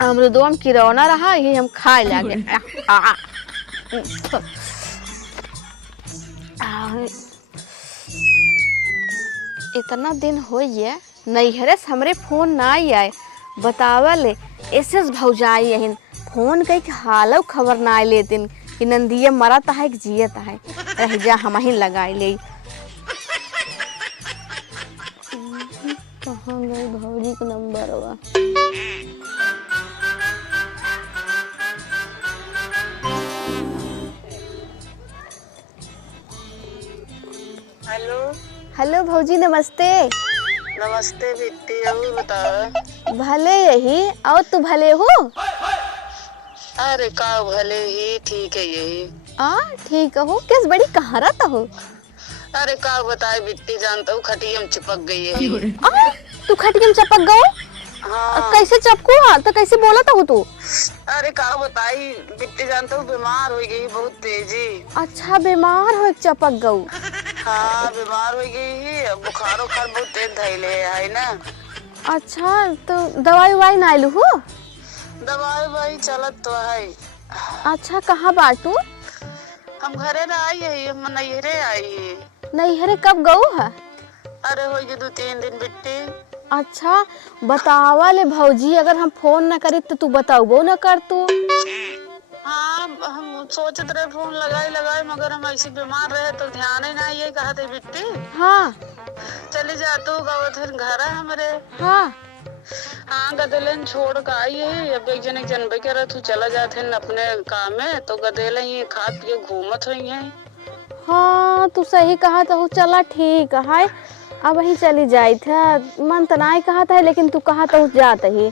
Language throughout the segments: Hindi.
अमरुदवा में किरौना रहा, ये हम खाए लागे। इतना दिन हो ये नैहरे से हमरे फोन ना आए, बतावले ऐसे भौजाई यही फोन कह के हालो खबर ना ले दिन कि नंदिया मरता है कि जियता है, रह जा हम ही लगाए ले। कहाँ गई भौजी का नंबर हुआ? हेलो। हेलो भौजी, नमस्ते। नमस्ते बिट्टी, और बता। भले यही, और तू भले हो? अरे का भले ही ठीक है यही। ठीक हो, किस बड़ी कहाँ रहता हो? अरे का बताए बिट्टी, जानता हूँ खटिया में चिपक गई है। तू खटिया में चिपक गयो? हाँ। कैसे चपको? तो कैसे बोला था तू? अरे का बताई बिट्टी, जानता हूँ बीमार हो गई बहुत तेजी। अच्छा, बीमार हो चपक गऊ? हाँ बीमार हो गई है, बुखार उखार बहुत तेज धैले है ना। अच्छा, तो दवाई ववाई ना लू हो? दवाई वही चलत तो है। अच्छा, कहाँ बाटू? हम घरे ना आई है, हम नैहरे आई है। नैहरे कब गऊ है? अरे हो गए 2-3 दिन बिट्टी। अच्छा, बतावा ले भौजी, अगर हम फोन न करी तो तू बताओ न कर तू। हाँ हम सोचत रहे फोन लगाए मगर हम ऐसे बीमार रहे तो ध्यान ही ना ये कहते बिट्टी। हाँ चली जा तू गावत घर है हमरे। हाँ हाँ गदेलन छोड़ के आई है, अब एक जन जनबे के तू चला जाते अपने काम में, तो गदेले ही खा पी घूमत हुई है। हाँ तू सही कहा तो चला ठीक है, अब वही चली जाई था। मन तो नहीं कहा था, लेकिन तू कहा तो जात ही।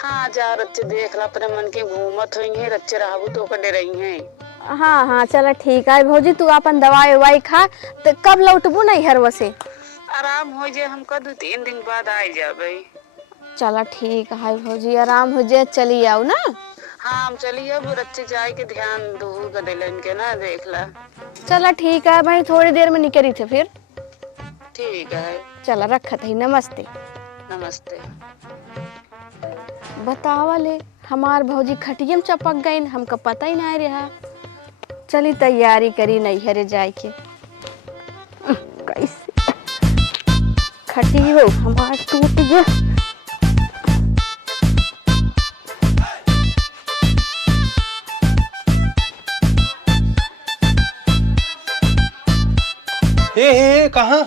हाँ जा रच्चे देख ला, अपने मन के घूमत हुई है, रच्चे रहबू तो कर रही है। हाँ हाँ चला ठीक है भौजी, तू अपन दवाई ववाई खा। तो कब लौटबू नैहर वसे? आराम हो जाए, हम कर 2-3 दिन बाद आ जाबे। चला ठीक है भौजी, आराम हो जाए, चली आओ ना। हाँ हम चलिए, अब रच्चे जाए के ध्यान दू गदेलन के ना, देख ला। चला ठीक है भाई, थोड़ी देर में निकली थे फिर। ठीक है, चला रखत है, नमस्ते। नमस्ते। बतावा ले हमार भौजी खटिया में चपक गई, हमको पता ही नहीं रहा। चली तैयारी करी नैहरे जाए के। कैसे खटियो हमार टूट गया। हे कहाँ?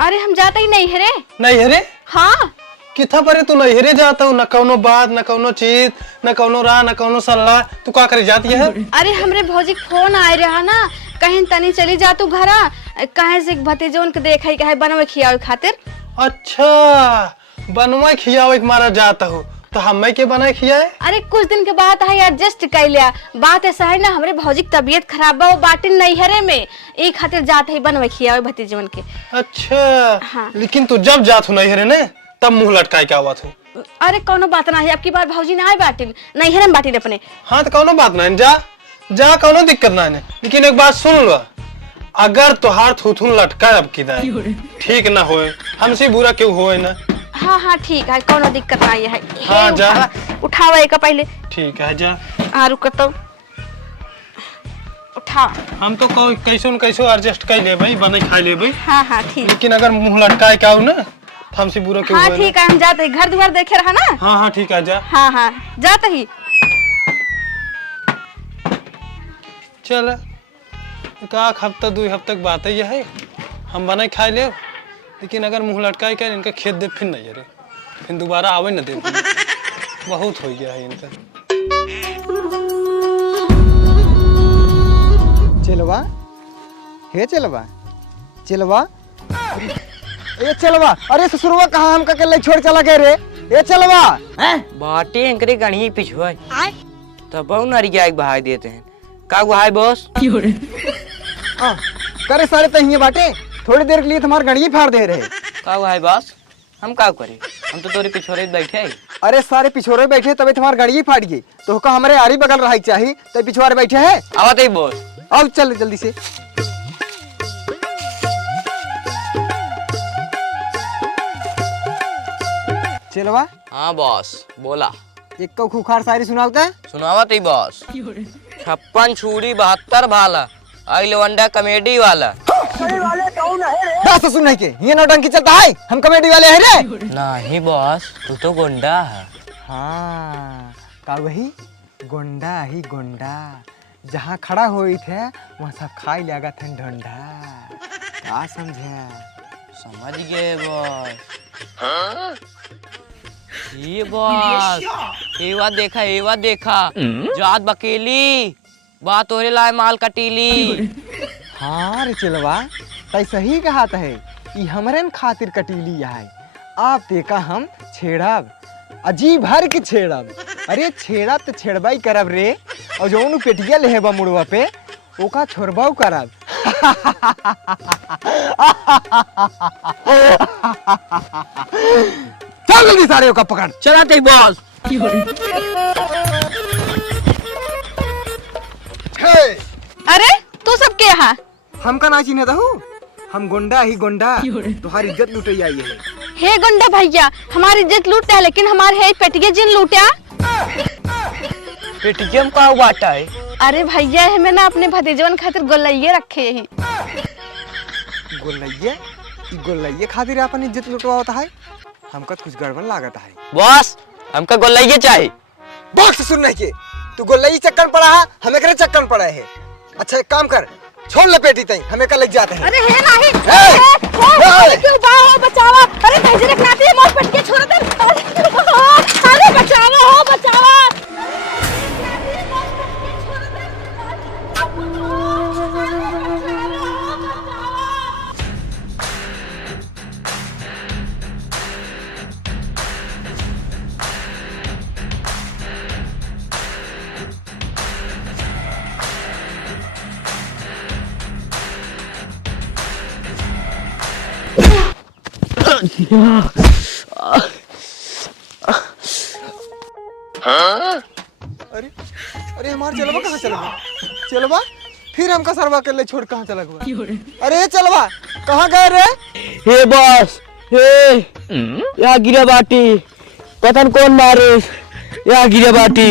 अरे हम जाते ही नैहरे। नैहरे? हाँ। किथा परे तू नैहरे जाता हूँ? न कौनो बात, न कौनो चीज, न कौनो राह, न कौनो सलाह, तू का करे जाती है? अरे हमरे भौजी फोन आए रहा ना, कहीं तनी चली जा तू घरा, कहे से भतीजों के देखा कहे बनवे खियावे खातिर। अच्छा, बनवा खियावे मारा जाता हूँ, तो हमें के बनाए खियाए? अरे कुछ दिन के बाद है, एडजस्ट कर लिया। बात ऐसा है ना, हमरे भौजी की तबीयत खराब बा, वो बाटी नैहरे में, एक खातिर जाते ही बनवे खियावे भतीजों के। अच्छा। हाँ। लेकिन तू जब जात हो नैहरे ने, तब मुंह लटकाए क्या हुआ तू? अरे कोनो बात ना है, अब की बार भौजी ना आए बाटी नैहरे में बाटी अपने। हाँ तो कौनो बात नहीं, जा जा, कौनो दिक्कत ना है। लेकिन एक बात सुन लो, अगर तुहार थूथून लटका अब किधर ठीक ना होए, हमसे बुरा क्यों होए ना। हाँ हाँ ठीक है, कोनो दिक्कत नहीं है। हाँ जा, उठावा एक पहले। ठीक है जा। रुक तो उठा। हम तो कैसो न कैसो एडजस्ट कर ले भाई, बने खा ले भाई। हाँ हाँ ठीक। लेकिन अगर मुंह लटकाए क्या हो ना, तो हमसे बुरा क्यों हाँ होए ठीक है, हम जाते ही, घर द्वार देखे रहा ना। हाँ हाँ ठीक है जा। हाँ हाँ जाते ही। चल एक हफ्ता 2 हफ्ता तक बात ही है, हम बनाए खा ले। लेकिन अगर मुंह लटकाए क्या, इनका खेत दे फिर नहीं अरे, फिर दोबारा आवे न दे। बहुत हो गया है इनका। चलवा हे चलवा चलवा ए चलवा, अरे ससुरवा कहाँ हम के छोड़ चला गए रे? ए चलवा बाटे अंकरे गणी पिछुआ तब नरिया एक बहाई देते हैं। का बहाई बॉस? करे सारे तहिए बाटे, थोड़ी देर के लिए तुम्हारे गणिये फाड़ दे रहे। का बहाई बॉस? हम का करे, हम तो तोरे पिछोरे बैठे हैं। अरे सारे पिछोरे बैठे तभी तुम्हारे गणिये फाड़ गई, तो का हमारे आरी बगल रहा चाहिए, तो पिछवाड़े बैठे है। आवत ही बॉस। आओ चल जल्दी से। चलवा हाँ बॉस बोला। एक को खुखार शायरी सुनावता है। सुनावत ही बॉस। 56 छुरी 72 भाला, आई लवंडा कॉमेडी वाला। बस सुन नहीं के ये नौटंकी चलता है, हम कॉमेडी वाले हैं रे। नहीं बॉस, तू तो गुंडा है। हाँ का वही गोंडा ही गोंडा, जहाँ खड़ा हुई थे वहाँ सब खाई लेगा थे ढंडा। क्या समझे? समझ गए बॉस। ये बॉस, ये बात देखा जात बकेली बात तोरे लाए माल कटीली। हाँ रे चलवा, तै सही कहा है, ई हमरे न खातिर कटीली है। आप देखा हम छेड़ब, अजीब भर के छेड़ब। अरे छेड़ा तो छेड़बाई करब रे, और जो पेटिया लेहेबा मुड़वा पे ओका छोड़बाऊ करब। चल जल्दी सारे ओका पकड़। चलाते बॉस। अरे तू सब क्या है? हमका ना चिन्ह दहू, हम गोंडा ही गोंडा, तुम्हारी इज्जत लुटे आई है। हे गुंडा भैया, हमारी इज्जत लूटा है, लेकिन हमारे है पेटिया जिन लूटा। पेटीएम का बाटा है। अरे भैया हमें ना अपने भतीजवन खातिर गोलैये रखे ही। गोलैये खातिर अपन इज्जत लुटवा होता है। हमका कुछ गड़बड़ लागत है। बॉस हमका गोलैये चाहिए। बॉक्स सुन नहीं के, तू गोलैये चक्कर में पड़ा है, हमें करे चक्कर में पड़ा है। अच्छा एक काम कर, छोड़ लपेटी तई, हमें का लग जाते हैं। अरे है नहीं, ए! क्यों बाहो बचावा। अरे भैया रखनाती है, मोर पेट के छोड़ दे। अरे बचावा हो बचावा। अरे अरे हमार चलवा कहाँ चला गया? चलवा फिर हमका सरवा कर ले छोड़ कहाँ चला गया? अरे चलवा कहाँ गए रे? हे बॉस, हे यहाँ गिरा बाटी, पतन कौन मारे, यहाँ गिरा बाटी।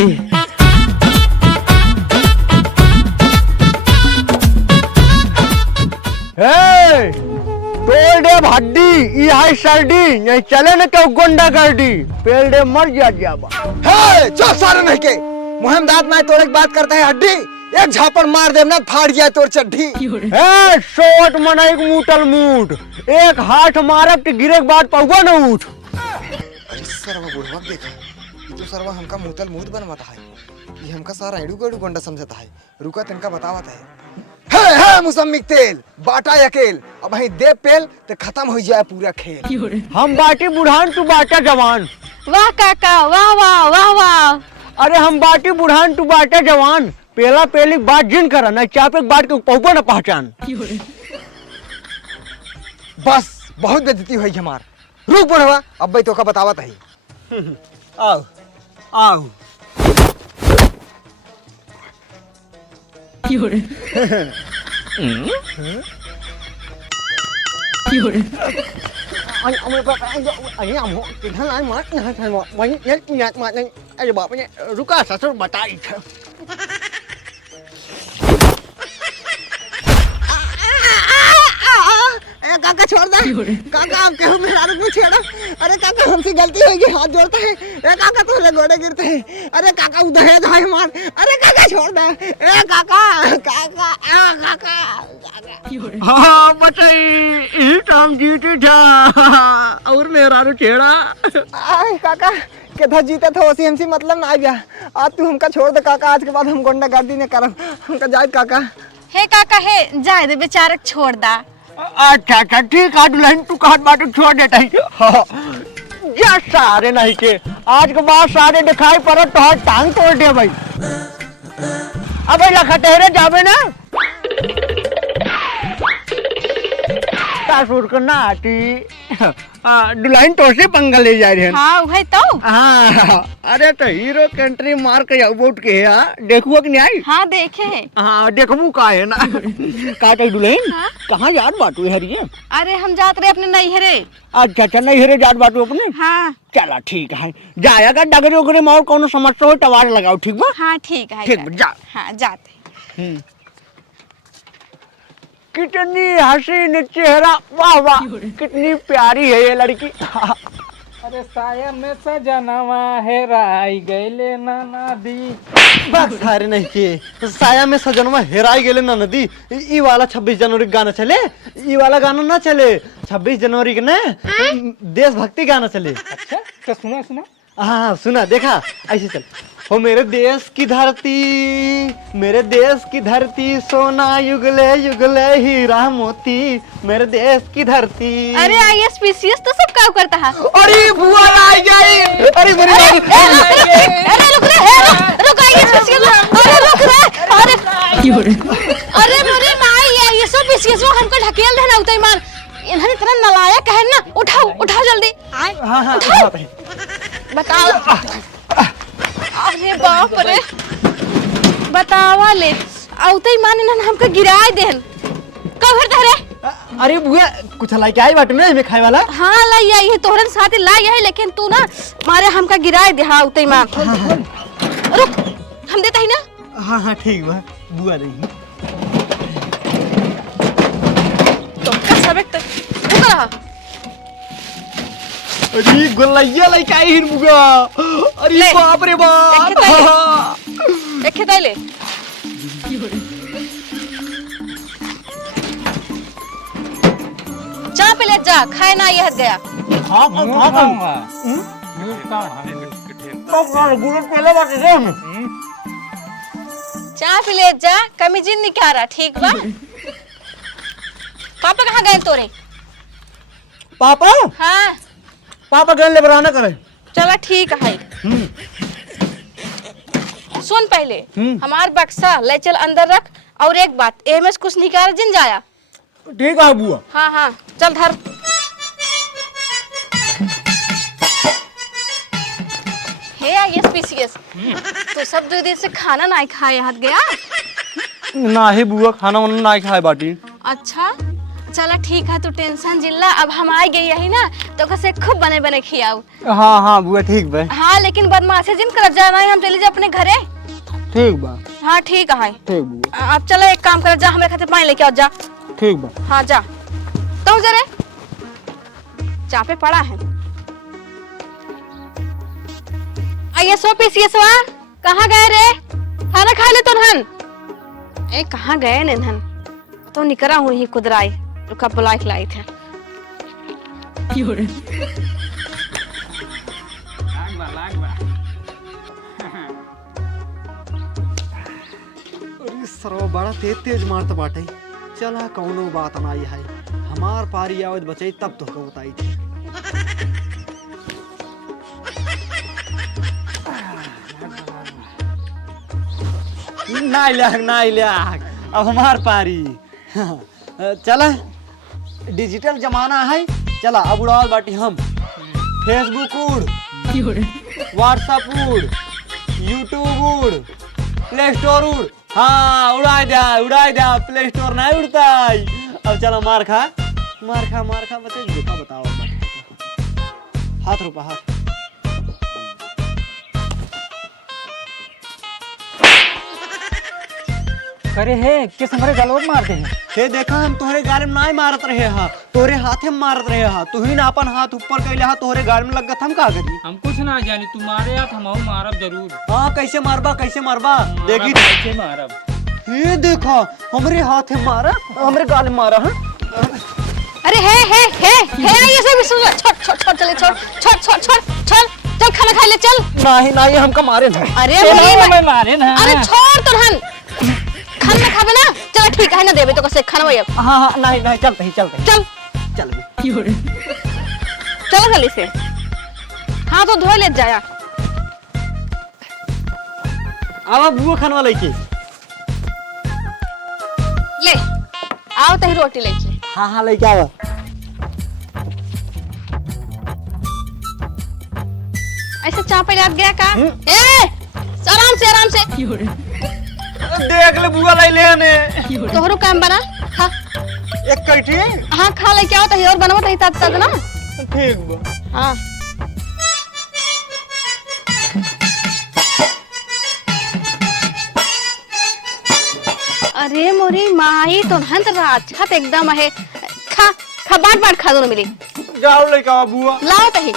पेड़ दे भाडी, ई हाई सर्दी, नहीं चले न तो गोंडा कर दी, पेड़ दे मर जाबा। हे चल सारे नहीं के, मुहिम दांत ना तोड़ एक बात करता है हड्डी, एक झापड़ मार दे ना फाड़ गया तोर चड्ढी। हे शॉट मना एक मूटल मूट, एक हाथ मारब के गिरे के बाद पहुआ न उठ। अरे सरवा बुढ़वा देखा, ये तो सरवा हमका मूतल मूत बनवाता है, ये हमका सारा एडू गडू गोंडा समझता है। रुका तनका बतावत है। है मुसम्मिक तेल बाटा अकेल, अब ही दे पेल तो खत्म हो जाए पूरा खेल। हम बाटी बुढ़ान तू बाटा जवान। वाह काका, वाह वाह वाह वाह। अरे हम बाटी बुढ़ान तू बाटा जवान, पेला पेली बात जिन करा ना चापे बात के पहुंचा ना पहचान। बस बहुत बेइज्जती हुई हमार। रुक बुढ़वा, अब भाई तो का बतावत है। आओ आओ। रुका ससुर बताई। काका छोड़ दे, काका आप कहो मेरा रुक छेड़ा। अरे काका हमसे गलती हो गई, हाथ जोड़ता है। ए काका तोरे गोड़े गिरते हैं। अरे काका उधर है मार। अरे काका छोड़ दे। ए काका काका आ काका। हाँ बताई, इस टाइम जीती था और मेरा रू छेड़ा। आय काका केधा जीते थे वैसे हमसे मतलब ना आ गया। आज तू हमका छोड़ दे काका, आज के बाद हम गुंडा गर्दी नहीं करब, हमका जाए काका। हे काका हे, जाए दे बेचारक छोड़ दा। अच्छा अच्छा ठीक है दुल्हन, तू कहा बात छोड़ देता है। या सारे नहीं के, आज के बाद सारे दिखाई पड़ो तो हाथ टांग तोड़ दे भाई। अब लखा तेरे जावे ना ससुर को नाटी। दुल्हन तो से पंगा ले जा रहे हैं। हाँ वही तो। हाँ अरे तो हीरो कंट्री मार के आउट के देखुआ कि नहीं आई। हाँ देखे। हाँ देखबू का है ना का कही दुल्हन कहाँ याद बाटू हरिये। अरे हम जात रहे अपने नैहरे। अच्छा अच्छा नहीं हेरे याद बाटू अपने। हाँ चला ठीक है जाएगा डगरे उगरे में और कौन समस्या हो टवार लगाओ ठीक बा। हाँ ठीक है ठीक बा, जा। हाँ जाते। कितनी हसीन चेहरा वाह वाह कितनी प्यारी है ये लड़की। अरे साया में सजनवा हेराई गईले ना नदी। बस सारे नहीं के साया में सजनवा हेराई गेले ना नदी। ई वाला 26 जनवरी का गाना चले। ई वाला गाना ना चले 26 जनवरी के ना देशभक्ति गाना चले। अच्छा तो सुना सुना। हाँ सुना देखा ऐसे चल। हो मेरे देश की धरती सोना युगले युगले हीरा मोती मेरे देश की धरती। अरे IAS PCS तो सब काम करता है। अरे बुआ आई गई। अरे मेरी अरे रुक रुक IAS PCS अरे रुक रे। अरे मेरे माई IAS PCS हमको ढकेल देना उतई मार इन्हें इतना नालायक है ना। उठाओ जल्दी। हाँ हाँ बताओ। अरे बाप रे बतावा ले औते ही मान इन्हन हमके गिराए देन कवर धरे। अरे बुआ कुछ लाइक आई बाटू ना में खाए वाला। हाँ लाई आई है तोहरन साथे लाई है लेकिन तू ना मारे हमका गिराए दे। हाँ औते ही मान रुक हम देता ही ना। हाँ हाँ ठीक बा बुआ नहीं तो का सबक तक रुक रहा। अरे गोलैया लाइक आई हिन बुआ। अरे ले, बाप रे बाप। एक खेताई ले। जा पे ले जा खाए ना यह गया। हाँ चाय पी ले जा कमी जिन निकाल रहा ठीक बा। पापा कहाँ गए तोरे। पापा हाँ पापा गन ले बराना करे। चला ठीक है। सुन पहले हमार बक्सा ले चल अंदर रख और एक बात एमएस कुछ निकाल जिन जाया। ठीक है बुआ। हाँ हाँ चल धर। हे IAS PCS तो सब 2 दिन से खाना नहीं खाए हाथ गया। ना ही बुआ खाना वाना ना खाए बाटी। अच्छा चला ठीक है तू टेंशन जिल्ला अब हम आ गई यही ना तो कसे खूब बने बने खियाऊ। हाँ हाँ बुआ ठीक बा। हाँ लेकिन बदमाशी जिन कर जाना है हम चली जा अपने घरे। ठीक बा हाँ ठीक है। ठीक बुआ अब चलो एक काम कर जा हमें खाते पानी लेके आओ जा। ठीक बा। हाँ जा तो जरे चापे पड़ा है। IAS PCS कहाँ गए रे खाना खा ले तुनहन। ए कहाँ गए नेनहन तो निकरा हूँ ही कुदराई रुका बुलाई खिलाई थे। अरे सरवा बड़ा तेज मारत बाटे। चला कौनो बात ना है हमार पारी आवत बचाई तब तो को बताई थी। ना इलाक अब हमार पारी। चला डिजिटल जमाना है। चला अब उड़ाल बाटी हम फेसबुक उड़ व्हाट्सएप उड़ यूट्यूब उड़ प्ले स्टोर उड़। हाँ उड़ा दिया प्ले स्टोर नहीं उड़ता। अब चलो मार खा बताइए बताओ हाथ रुपा हाथ। करे है किस हमारे गलौट मारते हैं। हे देखा हम तोहरे गाल में नहीं मारत रहे हा तोहरे हाथे में मारत रहे हा तू ही ना अपन हाथ ऊपर कैले हा तोहरे गाल में लगत हम का करी। हम कुछ ना जानी तुम्हारे हाथ हम मारब जरूर। हाँ कैसे मारबा देखी कैसे मारब। ये देखा हमरे हाथ में मारा हमरे गाल में मारा। हाँ अरे है ये सब छोड़ चले छोड़ चल खाना खा ले चल। नहीं हमका मारे ना। अरे मारे ना। अरे छोड़ तुरहन खाना खाबे ना। चल ठीक है ना देबे तो कैसे खाना वही। हाँ नहीं चलते चल चल जल्दी से। हाँ तो धो ले जाया। आवा बुआ खानवा लेके। ले आओ तही रोटी लेके। हाँ लेके आवा। ऐसे चापे याद गया का? ए आराम से देख ले बुआ लाई ले ने तोहरो काम बना खा। एक कैठी हाँ खा ले, क्या होता है और बनवा तही तब ना। ठीक बा। हाँ अरे मोरी माई तो हंत रात एकदम है। खा खा बाट बाट खा दोनों मिली। जाओ लइका बुआ लाओ तही।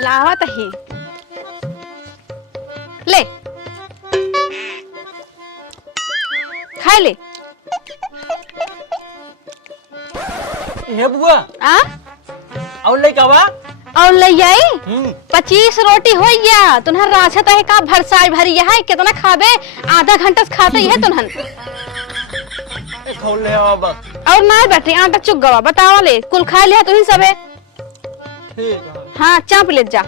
लावा तही ले खाई ले। हे बुआ आ और लइका बा और ले आई 25 रोटी हो गया तुनहर राछत है का भरसाई भरी है कितना खाबे आधा घंटा से खाते ही है तुनहन। खोल ले अब और ना बैठे आटा चुक गवा बतावा ले कुल खा लिया तुही सबे। ठीक है। हाँ चाप ले जा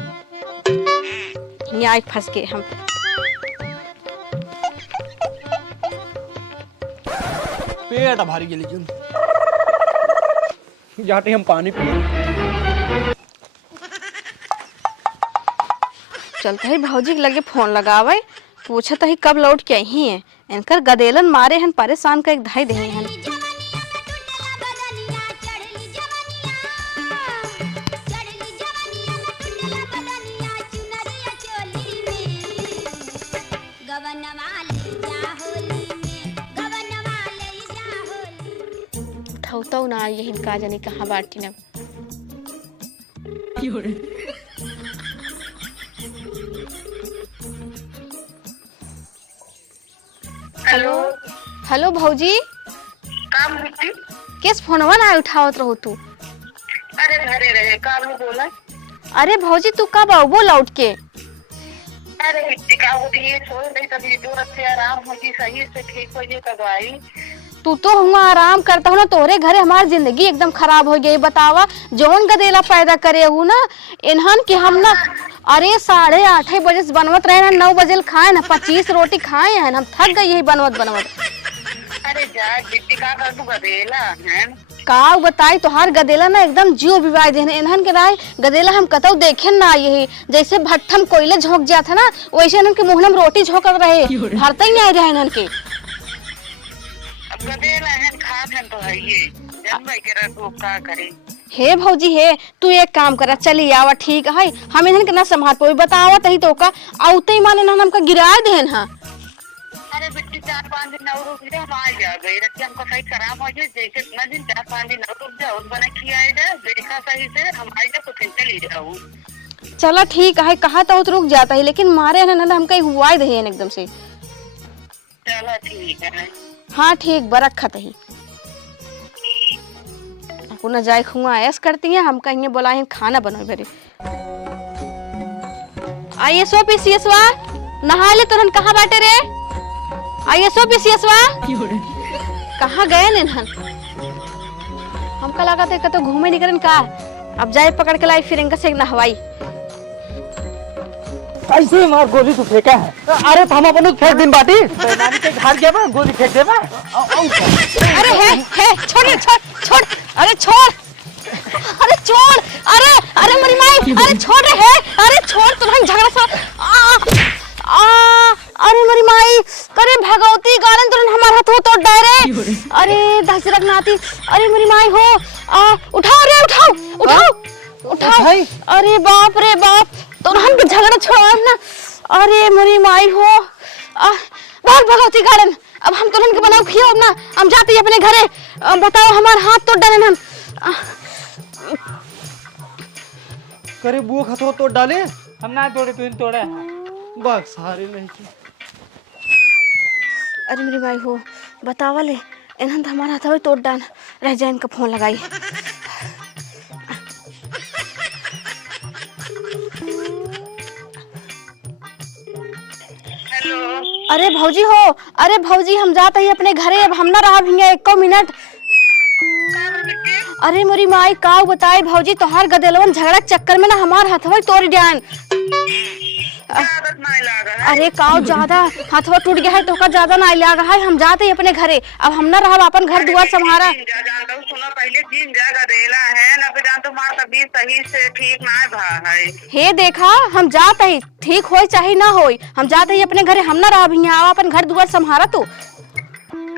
यहाँ फंस के हम। पेट भारी गेली जून जाते हम पानी पिए। चलते ही भौजी के लगे फोन लगावे पूछत ही कब लौट के आई है। इनकर गदेलन मारे हन परेशान का एक धाई दे हन। उठाऊ ना यही का जाने कहाँ बाटी न। हेलो हेलो भौजी काम बिट्टी किस फोनवा ना उठावत रहो तू? अरे घरे रहे काम में बोला। अरे भौजी तू कब आओ लौट के? अरे बिट्टी का होती है छोड़ नहीं तभी दूर से आराम होगी सही से ठीक हो जाए तब आई। तू तो हुआ आराम करता हूँ ना तोरे घरे हमारी जिंदगी एकदम खराब हो गई। बतावा जौन गदेला पैदा करे हूँ ना इन्हन के हम ना अरे 8:30 बजे से बनवत रहे ना 9 बजे खाए ना 25 रोटी खाए हैं हम थक गई यही बनवत बनवत। अरे जा बिट्टी का कर तू गदेला है का बताई तोहार गदेला ना एकदम जीव विवाह देने इन्हन के राय गदेला हम कतौ देखे ना यही जैसे भट्ठम कोयले झोंक जाता ना वैसे इन्हन के मुंह में रोटी झोंकत रहे भरता ही नहीं रहे इन्हन के। गदेला है खात है तो है ये जब भाई के रखो का करे। हे भौजी हे तू एक काम करा चली आवा ठीक है हम इन्हन के ना संभाल पाई बतावा तही तो का आउते ही माने ना हमका गिरा देन हां। अरे बिट्टी 4-5 दिन और रुक जा हम आ जा गए रखते हमको सही खराब हो जाए जैसे इतना दिन 4-5 दिन और रुक जा और बना खिलाएगा देखा सही से हम आ जा तो फिर चली जाऊं। चला ठीक है कहा तो रुक जाता है लेकिन मारे ना ना हमका हुआ दे एकदम से। चलो ठीक है। हाँ ठीक बरखत ही अपना जाए खुआ ऐस करती है हम कहीं बोला है खाना बनो भरे। आइए सो पीसीएसवा नहा ले तुरंत कहाँ बैठे रे? आइए सो पीसीएसवा कहाँ गए नेनहन? हमका लगा था तो घूमे निकलन का अब जाए पकड़ के लाई फिर इनका से नहवाई। कैसे मार गोली तू फेंका है? अरे तो हम अपन फेंक दिन बाटी नानी के घर गया बा गोली फेंक दे बा। अरे है छोड़ छोड़ अरे छोड़ अरे छोड़ अरे अरे मेरी माई अरे छोड़ रे है अरे छोड़ तुरंत झगड़ा सा अरे मेरी माई करे भगवती गालन तुरंत हमारा हाथ हो तो डरे। अरे दशरथ नाती अरे मेरी माई हो उठाओ रे उठाओ अरे बाप रे बाप तुरंत झगड़ा छोड़ ना। अरे मेरी माई हो बहुत भगवती गालन अब हम तुरंत के बनाओ खियो ना हम जाते हैं अपने घरे। बताओ हमारे हाथ तो डरे हम करे बुआ खतरो तोड़ डाले हम ना तोड़े तू तोड़ा बस सारे नहीं थी। अरे मेरी भाई हो बतावा ले इन्हन तो हमारा हाथ तोड़ डाल रह जाए इनका फोन लगाई। अरे भौजी हो अरे भौजी हम जाते ही अपने घरे अब हम ना रहा भींगे 1 मिनट। अरे मेरी माई का बताए भौजी तोहार गदेलवन झगड़ा चक्कर में ना हमार हथवा तोड़ डान। आदत नहीं लागा है। अरे काऊ ज्यादा हाथवा टूट गया है तो का ज्यादा ना लगा है। हम जाते ही अपने घरे, अब हम ना रहा अपन घर दुआर संभारा। जानता हूँ, सुनो पहले जीन जा गदेला है ना, फिर जानता मार तबीयत सही से ठीक ना भा है। हे देखा, हम जाते ही ठीक होई चाहे ना होई, हम जाते ही अपने घरे, हम ना रहा यहाँ अपन घर दुआर संभारा। तू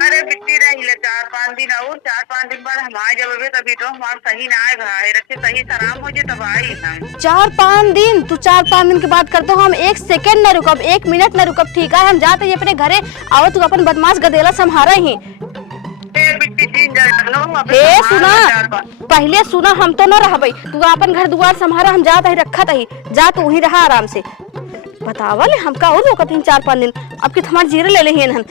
अरे बिट्टी रही ले 4-5 दिन और 4-5 दिन बाद हम आ जाबे, तभी तो हमार सही ना आए भा है, रखे सही सराम हो जे तब आई हम। 4-5 दिन? तू 4-5 दिन की बात करते हो, हम 1 सेकंड न रुकब, 1 मिनट न रुकब। ठीक है, हम जाते ही अपने घरे, आओ तू अपन बदमाश गदेला संभारा ही। बिट्टी जीन जा लो। हे सुना, पहले सुना, हम तो न रहबै, तू अपन घर दुआर संभारा, हम जात ही रखत ही, जा तू ही रहा आराम से। बतावल हम का और रोकत 4-5 दिन, अब कि हमार जीरे ले ले हन।